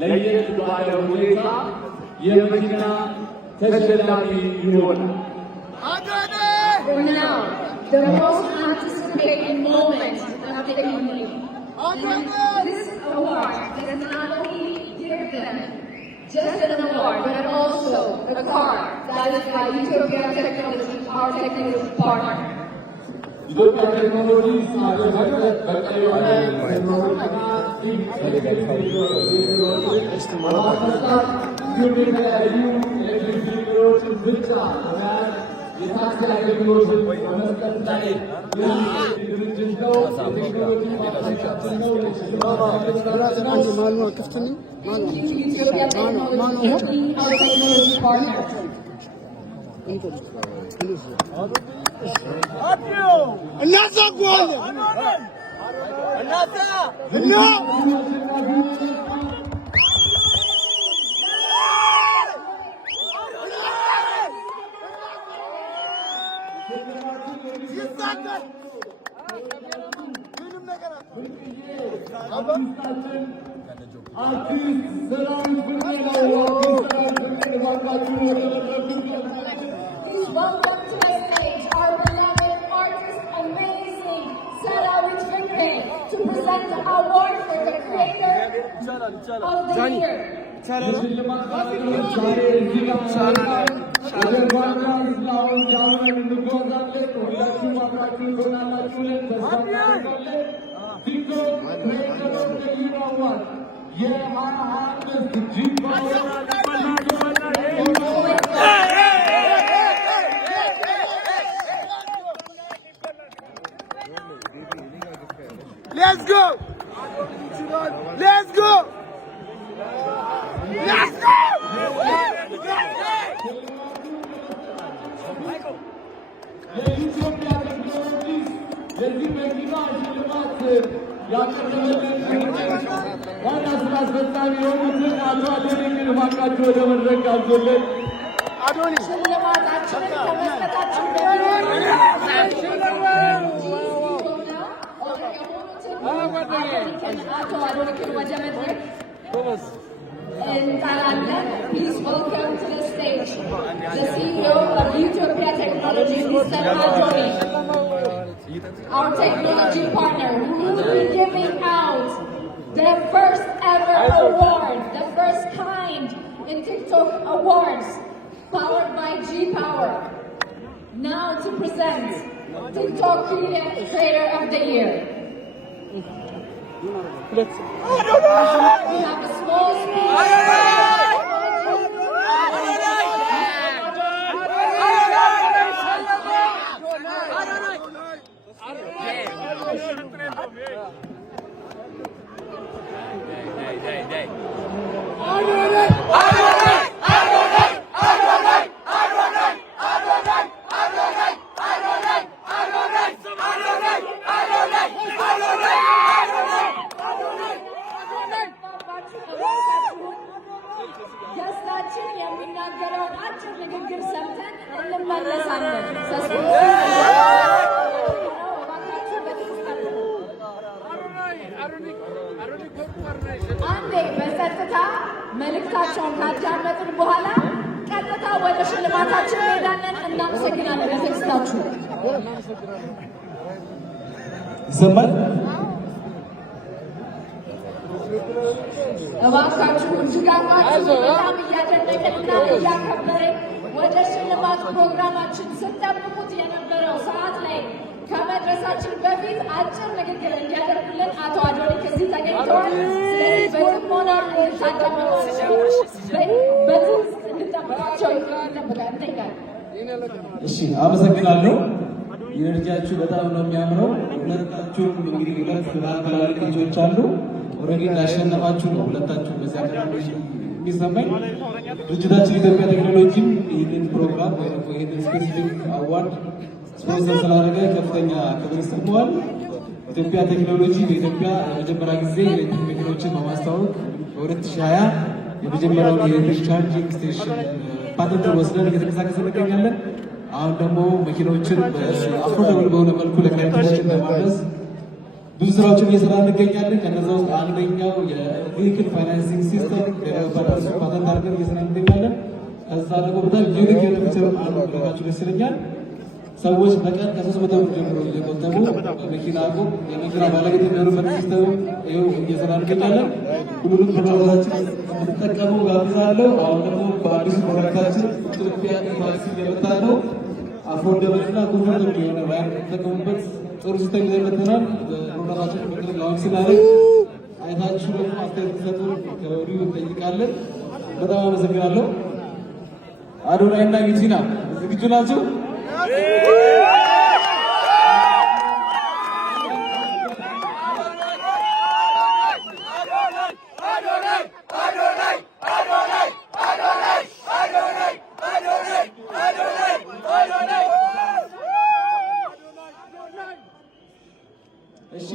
ለየት ባለ ሁኔታ የመኪና ተሸላሚ ይሆናል። Now, the most anticipated moment of the evening. This award does not only give them just an award, but also a card that is by Utopia Technology, our technology partner. Utopia Technology የታክሲ አገልግሎትን በመስጠት ላይ ድርጅት ነው። የቴክኖሎጂ ማሻሻያ ነው። Welcome to the stage our beloved artist, amazing Sarawit Fikri, to present the award for the creator of the year. Let's go! Let's go! Let's go! Please welcome to the stage the CEO of Utopia Technology, Mr. Adoni, our technology partner, who will be giving out the first ever award, the first kind in TikTok awards, powered by G-Power. Now to present TikTok Creator of the Year. We have a small speech. ገስታችን የሚናገረውን አጭር ንግግር ሰምተን እንመለሳለን። አንዴ በጸጥታ መልእክታቸውን ካዳመጥን በኋላ ቀጥታ ወደ ሽልማታችን እንሄዳለን። እናመሰግናለን ለትዕግስታችሁ። ይሰማል? እባካችሁ እጅጋችሁ በጣም እያደነቅንና እያከበርን ወደ ሽልማት ፕሮግራማችን ስንጠብቁት የነበረው ሰዓት ላይ ከመድረሳችን በፊት አጭር ንግግር እንዲያደርጉልን አቶ አዶኒ ከዚህ ተገኝተዋል። ስለዚህ በጥሞና እንድታዳምጧቸው በትዕግስት እንድጠብቋቸው እንጠይቃለን። እሺ፣ አመሰግናለሁ። የልጃችሁ በጣም ነው የሚያምረው። ሁለታችሁም እንግዲህ ሁለት ትላልቅ ልጆች አሉ። ኦልሬዲ እንዳሸነፋችሁ ነው ሁለታችሁ በዚህ አጋጣሚ የሚሰማኝ። ድርጅታችን ኢትዮጵያ ቴክኖሎጂም ይህንን ፕሮግራም ወይ ደግሞ ይህንን ስፔሲፊክ አዋርድ ስፖንሰር ስላደረገ ከፍተኛ ክብር ይሰማዋል። ኢትዮጵያ ቴክኖሎጂ በኢትዮጵያ የመጀመሪያ ጊዜ ኤሌክትሪክ መኪኖችን በማስተዋወቅ በ2020 የመጀመሪያውን የኤሌክትሪክ ቻርጂንግ ስቴሽን ፓተንት ወስደን እየተንቀሳቀስ እንገኛለን። አሁን ደግሞ መኪኖችን አፎርደብል በሆነ መልኩ ለክላይንቶቻችን ለማድረስ ብዙ ስራዎችን እየሰራ እንገኛለን። ከነዛ ውስጥ አንደኛው የቬሂክል ፋይናንሲንግ ሲስተም በደረሱ ፓተንት አድርገን እየሰራ እንገኛለን። ከዛ ደግሞ በጣም ዩኒክ የሆነ ፊቸር አድርጋችሁ ደስ ይለኛል። ሰዎች በቀን ከ300 ብር ጀምሮ እየቆጠቡ መኪና አቁም የመኪና ባለቤት የሚሆኑበት ሲስተም ይኸው እየሰራ እንገኛለን። ሁሉንም ፕሮግራሞችን እንድትጠቀሙ ጋብዛለሁ። አሁን ደግሞ በአዲሱ ፕሮግራማችን ኢትዮጵያ ታክሲ እየመጣ ነው። አፎርደብልና ኮምፎርታብል የሆነ ባይር ተጠቀሙበት። ጥሩ ሲስተም ይዘን መጥተናል። በፕሮግራማችን ምክር ላውንች ስናደርግ አይታችሁ ደግሞ አስተያየት ትሰጡ ከወዲሁ እንጠይቃለን። በጣም አመሰግናለሁ። አዶናይ እና ጊጂና ዝግጁ ናቸው? እሺ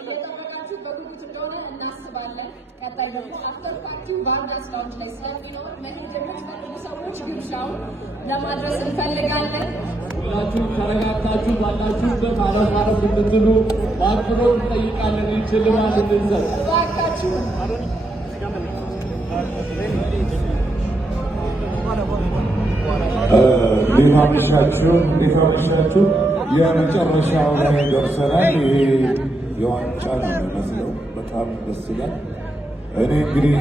እየጠበቃችሁ በጉጉት እንደሆነ እናስባለን። ቀጣይ ደግሞ አፍተር ፓርቲው ቫርዳስ ላውንጅ ላይ ስለሚኖር መሄድ የምትፈልጉ ሰዎች ግብዣውን ለማድረስ እንፈልጋለን። ሁላችሁም ተረጋግታችሁ ባላችሁበት አረፍ አረፍ እንድትሉ በአክብሮት እንጠይቃለን። ሽልማት እንድንሰጥ እባካችሁ እንዴት አመሻችሁ? የመጨረሻው ላይ ደርሰናል። ይሄ የዋንጫ ነው የሚመስለው። በጣም ደስ ይላል። እኔ እንግዲህ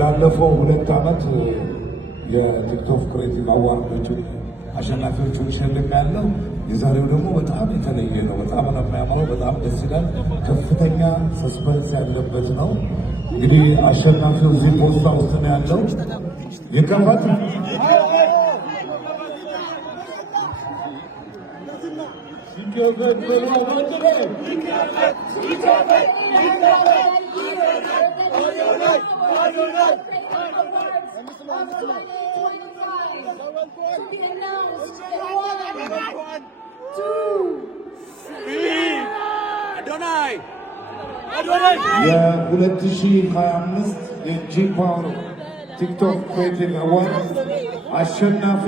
ላለፈው 2 ዓመት የቲክቶክ ክሬቲቭ አዋርዶች አሸናፊዎቹን ሸልም ያለው የዛሬው ደግሞ በጣም የተለየ ነው። በጣም ነው የሚያምረው። በጣም ደስ ይላል። ከፍተኛ ሰስፐንስ ያለበት ነው። እንግዲህ አሸናፊው እዚህ ፖስታ ውስጥ ነው ያለው። ይከፈት የ2025 የጂ ፓወር ቲክቶክ ክሬቲቭ አዋርድ አሸናፊ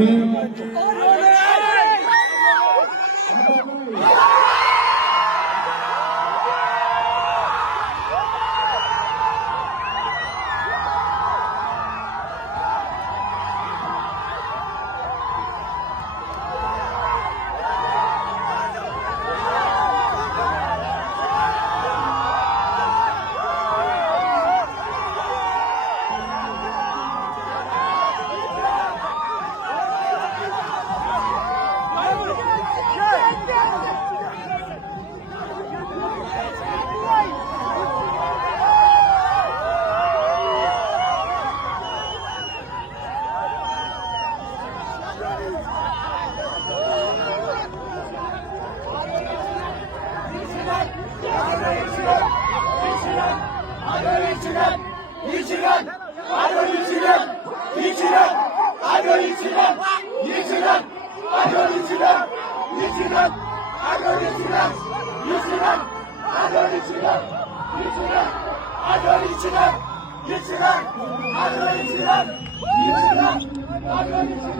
Adon